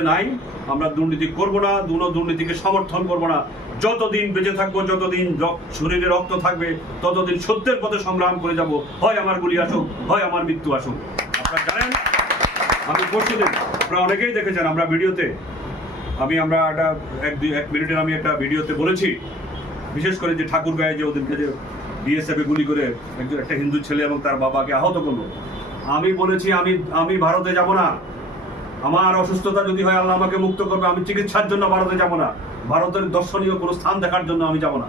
নাই, আমরা দুর্নীতি করব না, দুনো দুর্নীতিকে সমর্থন করব না। যতদিন বেঁচে থাকব, যতদিন শরীরে রক্ত থাকবে, ততদিন সত্যের পথে সংগ্রাম করে যাব। হয় আমার গুলি আসুক, হয় আমার মৃত্যু আসুক। আপনারা জানেন, আমি পরশু দিন, আপনারা অনেকেই দেখেছেন, আমরা ভিডিওতে, আমি আমরা একটা, এক দুই, এক মিনিটের আমি একটা ভিডিওতে বলেছি, বিশেষ করে যে ঠাকুর গায়ে যে ওদেরকে যে বিএসএফ গুলি করে একজন, একটা হিন্দু ছেলে এবং তার বাবাকে আহত করল। আমি বলেছি, আমি আমি ভারতে যাব না। আমার অসুস্থতা যদি হয়, আল্লাহ আমাকে মুক্ত করবে। আমি চিকিৎসার জন্য ভারতে যাব না। ভারতের দর্শনীয় কোনো স্থান দেখার জন্য আমি যাব না।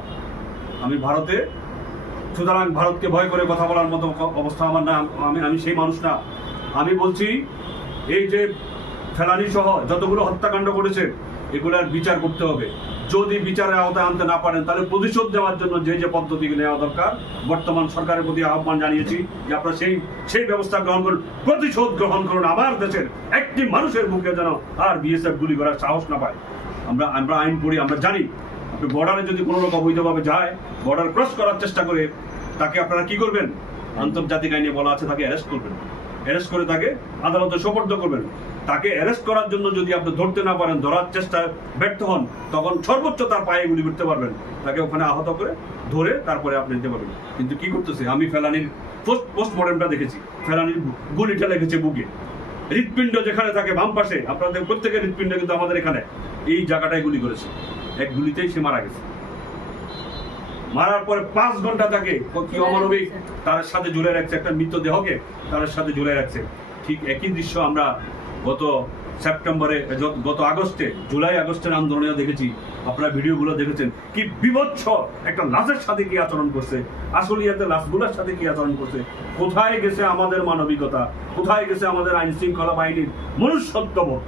আমি ভারতে, সুতরাং ভারতকে ভয় করে কথা বলার মতো অবস্থা আমার না, আমি আমি সেই মানুষ না। আমি বলছি, এই যে ফেলানি সহ যতগুলো হত্যাকাণ্ড করেছে, এগুলার বিচার করতে হবে। যদি বিচারের আওতায় আনতে না পারেন, তাহলে প্রতিশোধ দেওয়ার জন্য যে যে পদ্ধতি নেওয়া দরকার, বর্তমান সরকারের প্রতি আহ্বান জানিয়েছি যে আপনারা সেই সেই ব্যবস্থা গ্রহণ করুন, প্রতিশোধ গ্রহণ করুন, আমার দেশের একটি মানুষের বুকে যেন আর বিএসএফ গুলি করার সাহস না পায়। আমরা আমরা আইন পড়ি, আমরা জানি, আপনি বর্ডারে যদি কোনো লোক অবৈধভাবে যায় বর্ডার ক্রস করার চেষ্টা করে, তাকে আপনারা কি করবেন? আন্তর্জাতিক আইনে বলা আছে, তাকে অ্যারেস্ট করবেন। অ্যারেস্ট করে তাকে আদালতে সোপর্দ করবেন। তাকে অ্যারেস্ট করার জন্য যদি আপনি ধরতে না পারেন, ধরার চেষ্টায় ব্যর্থ হন, তখন সর্বোচ্চ তার পায়ে গুলি করতে পারবেন। তাকে ওখানে আহত করে ধরে তারপরে আপনি নিতে পারবেন। কিন্তু কি করতেছে? আমি ফেলানির পোস্ট পোস্টমর্টমটা দেখেছি। ফেলানির গুলিটা লেগেছে বুকে। হৃৎপিণ্ড যেখানে থাকে বাম পাশে, আপনাদের প্রত্যেকের হৃৎপিণ্ড কিন্তু আমাদের এখানে। এই জায়গাটায় গুলি করেছে। এক গুলিতেই সে মারা গেছে। মারার পরে পাঁচ ঘণ্টা তাকে কি অমানবিক তার সাথে জুড়ে রাখছে একটা মৃতদেহকে তার সাথে জুড়ে রাখছে। ঠিক একই দৃশ্য আমরা গত সেপ্টেম্বরে গত আগস্টে জুলাই আগস্টের আন্দোলনেও দেখেছি। আপনারা ভিডিওগুলো দেখেছেন। কি বিভৎস একটা লাশের সাথে কি আচরণ করছে আসলিয়াতে লাশগুলোর সাথে কি আচরণ করছে কোথায় গেছে আমাদের মানবিকতা কোথায় গেছে আমাদের আইন শৃঙ্খলা বাহিনীর মনুষ্যত্ববোধ?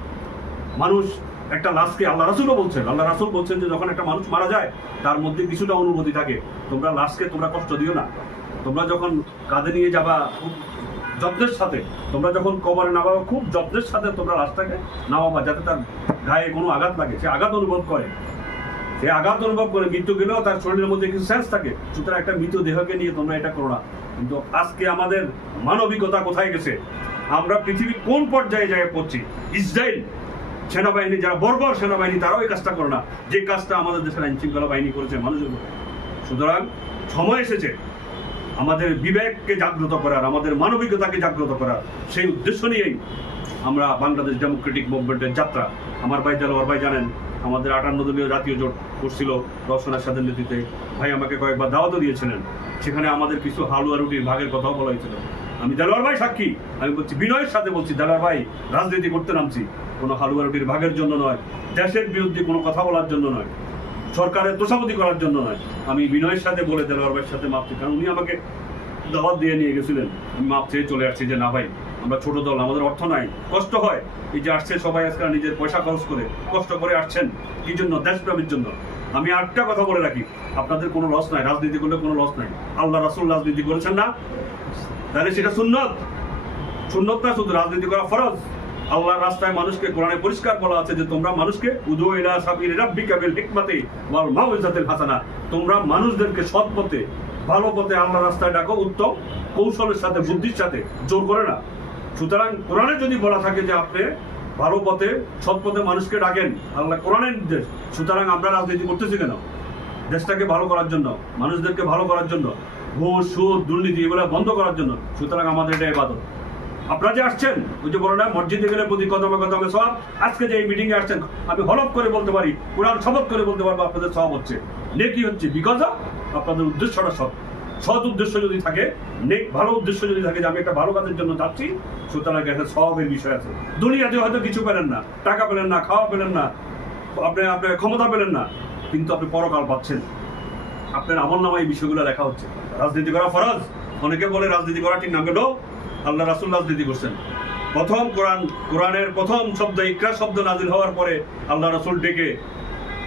মানুষ একটা লাশকে আল্লাহ রাসুলও বলছেন, আল্লাহ রাসুল বলছেন যে যখন একটা মানুষ মারা যায়, তার মধ্যে কিছুটা অনুভূতি থাকে। তোমরা লাশকে তোমরা কষ্ট দিও না। তোমরা যখন কাঁধে নিয়ে যাবা খুব যত্নের সাথে, তোমরা যখন কবরে নামাবো খুব যত্নের সাথে তোমরা লাশটাকে নামাবা, যাতে তার গায়ে কোনো আঘাত লাগে। সে আঘাত অনুভব করে। সে আঘাত অনুভব করে, মৃত্যু গেলেও তার শরীরের মধ্যে কিছু সেন্স থাকে। সুতরাং একটা মৃত দেহকে নিয়ে তোমরা এটা করো না। কিন্তু আজকে আমাদের মানবিকতা কোথায় গেছে? আমরা পৃথিবীর কোন পর্যায়ে যায় পড়ছি? ইসরায়েল সেনাবাহিনী, যারা বর্বর সেনাবাহিনী, তারাও এই কাজটা করে না। যে কাজটা আমাদের দেশের আইন শৃঙ্খলা বাহিনী করেছে, মানুষের উপরে। সুতরাং সময় এসেছে আমাদের বিবেককে জাগ্রত করার, আমাদের মানবিকতাকে জাগ্রত করার। সেই উদ্দেশ্য নিয়েই আমরা বাংলাদেশ ডেমোক্রেটিক মুভমেন্টের যাত্রা। আমার ভাই দেলোয়ার ভাই জানেন, আমাদের আটান্ন দলীয় জাতীয় জোট করছিল রওশনের সাথে নেতৃত্বে। ভাই আমাকে কয়েকবার দাওয়াতও দিয়েছিলেন। সেখানে আমাদের কিছু হালুয়া রুটির ভাগের কথাও বলা হয়েছিল। আমি দেলোয়ার ভাই সাক্ষী। আমি বলছি, বিনয়ের সাথে বলছি, দেলোয়ার ভাই, রাজনীতি করতে নামছি। কোনো হালুয়া রুটির ভাগের জন্য নয়, দেশের বিরুদ্ধে কোনো কথা বলার জন্য নয়, সরকারের তোষামতি করার জন্য নয়। আমি বিনয়ের সাথে বলে দেলোয়ার ভাইয়ের সাথে মাপ চাই। কারণ উনি আমাকে দাওয়াত দিয়ে নিয়ে গেছিলেন। আমি মাপ চেয়ে চলে আসছি যে, না ভাই, আমরা ছোট দল, আমাদের অর্থ নাই, কষ্ট হয়। এই যে আসছে সবাই আজকে নিজের পয়সা খরচ করে, কষ্ট করে আসছেন, কি জন্য? দেশপ্রেমের জন্য। আমি আরেকটা কথা বলে রাখি, আপনাদের কোনো লস নাই, রাজনীতি করলে কোনো লস নাই। আল্লাহ রাসুল রাজনীতি করেছেন না তাহলে সেটা সুন্নত। সুন্নত না, শুধু রাজনীতি করা ফরজ। আল্লাহর রাস্তায় মানুষকে কোরআনে পরিষ্কার বলা আছে যে, তোমরা মানুষকে উদু ইলা সাবিল রাব্বিকা বিল ওয়াল মাউইজাতিল হাসানা। তোমরা মানুষদেরকে সৎ পথে, ভালো পথে আল্লাহর রাস্তায় ডাকো, উত্তম কৌশলের সাথে, বুদ্ধির সাথে, জোর করে না। সুতরাং কোরআনে যদি বলা থাকে যে, আপনি ভালো পথে, সৎ পথে মানুষকে ডাকেন, আল্লাহ কোরআনের নির্দেশ, সুতরাং আমরা রাজনীতি করতেছি কেন? দেশটাকে ভালো করার জন্য, মানুষদেরকে ভালো করার জন্য ঘুষ সুদ, দুর্নীতি এগুলো বন্ধ করার জন্য, সুতরাং আমাদের এটা ইবাদত আপনারা যে আসছেন, ওই যে বলো না, মসজিদে গেলে প্রতি কদমে কদমে সব আজকে যে এই মিটিংয়ে আসছেন, আমি হলফ করে বলতে পারি, কোরআন শপথ করে বলতে পারব, আপনাদের সব হচ্ছে। নেকি হচ্ছে বিকজ আপনাদের উদ্দেশ্যটা সৎ। সৎ উদ্দেশ্য যদি থাকে, নেক, ভালো উদ্দেশ্য যদি থাকে যে আমি একটা ভালো কাজের জন্য যাচ্ছি, সুতরাং একটা সবের বিষয় আছে। দুনিয়াতে হয়তো কিছু পেলেন না, টাকা পেলেন না, খাওয়া পেলেন না, আপনি আপনি ক্ষমতা পেলেন না কিন্তু আপনি পরকাল পাচ্ছেন। আপনার আমল নামা এই বিষয়গুলো লেখা হচ্ছে। রাজনীতি করা ফরজ। অনেকে বলে রাজনীতি করা ঠিক না গেল আল্লাহ রাসুল রাজনীতি করছেন। প্রথম কোরআন, কোরআনের প্রথম শব্দ ইকরা শব্দ নাজিল হওয়ার পরে আল্লাহ রাসুল ডেকে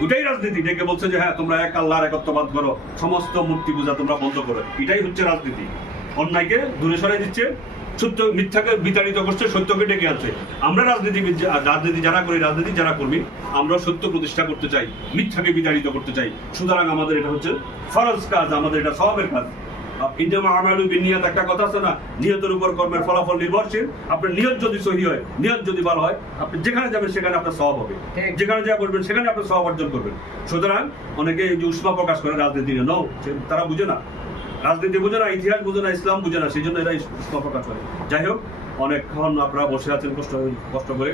ওটাই রাজনীতি। ডেকে বলছে যে হ্যাঁ তোমরা এক আল্লাহর একত্ববাদ করো। সমস্ত মূর্তি পূজা তোমরা বন্ধ করো। এটাই হচ্ছে রাজনীতি। অন্যায়কে দূরে সরাই দিচ্ছে সত্য মিথ্যাকে বিতাড়িত করছে সত্যকে ডেকে আনছে। আমরা রাজনীতি রাজনীতি যারা করি রাজনীতি যারা কর্মী আমরা সত্য প্রতিষ্ঠা করতে চাই মিথ্যাকে বিতাড়িত করতে চাই। সুতরাং আমাদের এটা হচ্ছে ফরজ কাজ আমাদের এটা সবের কাজ। ইন্টামা আমালু বিনিয়াত একটা কথা আছে না? নিয়তের উপর কর্মের ফলাফল নির্ভরশীল। আপনার নিয়ত যদি সহি হয় নিয়ত যদি ভালো হয় আপনি যেখানে যাবেন সেখানে আপনার সব হবে। যেখানে যা বলবেন সেখানে আপনি সব অর্জন করবেন। সুতরাং অনেকে এই যে উষ্মা প্রকাশ করে রাজনীতি নিয়ে নো তারা বুঝে না। রাজনীতি বুঝে না, ইতিহাস বুঝে না, ইসলাম বুঝে না, সেই জন্য এরা প্রকাশ করে যাই হোক অনেকক্ষণ আপনারা বসে আছেন কষ্ট কষ্ট করে।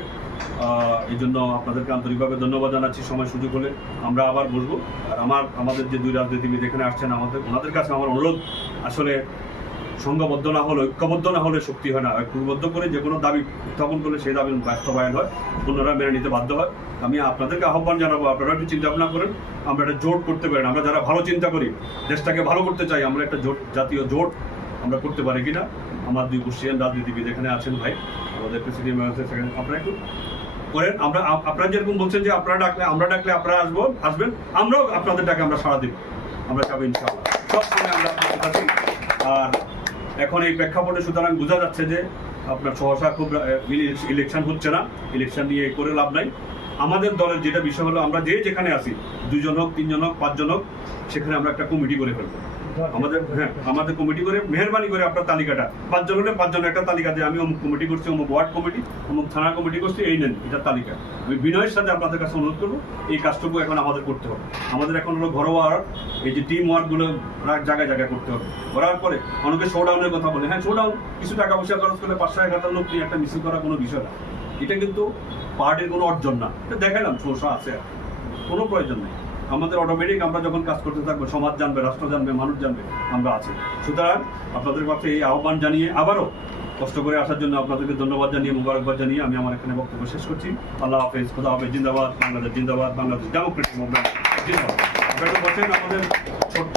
এই জন্য আপনাদেরকে আন্তরিকভাবে ধন্যবাদ জানাচ্ছি সময় সুযোগ হলে। আমরা আবার বসবো। আর আমার, আমাদের যে দুই রাজনীতিবিদ এখানে আসছেন আমাদের, ওনাদের কাছে আমার অনুরোধ, আসলে সংঘবদ্ধ না হলে, ঐক্যবদ্ধ না হলে শক্তি হয় না। ঐক্যবদ্ধ করে যে কোনো দাবি উত্থাপন করলে সেই দাবি বাস্তবায়ন হয়, অন্যরা মেনে নিতে বাধ্য হয়। আমি আপনাদেরকে আহ্বান জানাব, আপনারা একটু চিন্তা ভাবনা করেন, আমরা একটা জোট করতে পারেন আমরা যারা ভালো চিন্তা করি, দেশটাকে ভালো করতে চাই, আমরা একটা জোট, জাতীয় জোট আমরা করতে পারি কিনা? আমার দুই বসিয়ান রাজনীতিবিদ এখানে আছেন ভাই, আমাদের প্রেসিডেন্ট সেখানে। আপনারা একটু করেন, আমরা আপ- আপনারা যেরকম বলছেন যে আপনারা ডাকলে, আমরা ডাকলে আপনারা আসব, আসবেন, আমরাও আপনাদের ডাকে আমরা সাড়া দিব। আমরা যাব ইনশাআল্লাহ। সব সময় আমরা আর এখন এই প্রেক্ষাপটে সুতরাং বোঝা যাচ্ছে যে আপনার সহসা খুব ইলেকশন হচ্ছে না। ইলেকশন নিয়ে করে লাভ নাই। আমাদের দলের যেটা বিষয় হলো, আমরা যে যেখানে আসি দুজন হোক, তিনজন হোক, পাঁচজন হোক, সেখানে আমরা একটা কমিটি করে ফেলব। আমাদের হ্যাঁ আমাদের কমিটি করে মেহরবানি করে আপনার তালিকাটা। পাঁচজন হলে পাঁচজন একটা তালিকা দিয়ে আমি অমুক কমিটি করছি, অমুক ওয়ার্ড কমিটি অমুক থানা কমিটি করছি, এই নেন, এটা তালিকা। আমি বিনয়ের সাথে আপনাদের কাছে অনুরোধ করব, এই কাজটুকু এখন আমাদের করতে হবে। আমাদের এখন হলো ঘরোয়া এই যে টিম ওয়ার্কগুলো জায়গায় জায়গায় করতে হবে। করার পরে অনেকে শোডাউনের কথা বলে হ্যাঁ শোডাউন কিছু টাকা পয়সা খরচ করলে পাঁচশো এক হাজার লোক নিয়ে একটা মিছিল করা কোনো বিষয় না। এটা কিন্তু পার্টির কোনো অর্জন না। এটা দেখালাম সমস্যা আছে। কোনো প্রয়োজন নেই। আমাদের অটোমেটিক আমরা যখন কাজ করতে থাকব, সমাজ জানবে, রাষ্ট্র জানবে, মানুষ জানবে, আমরা আছি। সুতরাং আপনাদের কাছে এই আহ্বান জানিয়ে আবারও কষ্ট করে আসার জন্য আপনাদেরকে ধন্যবাদ জানিয়ে, মুবারকবাদ জানিয়ে আমি আমার এখানে বক্তব্য শেষ করছি। আল্লাহ হাফেজ, খোদা হাফেজ, জিন্দাবাদ, বাংলাদেশ জিন্দাবাদ, বাংলাদেশ ডেমোক্রেটিক মুভমেন্ট জিন্দাবাদ। আমাদের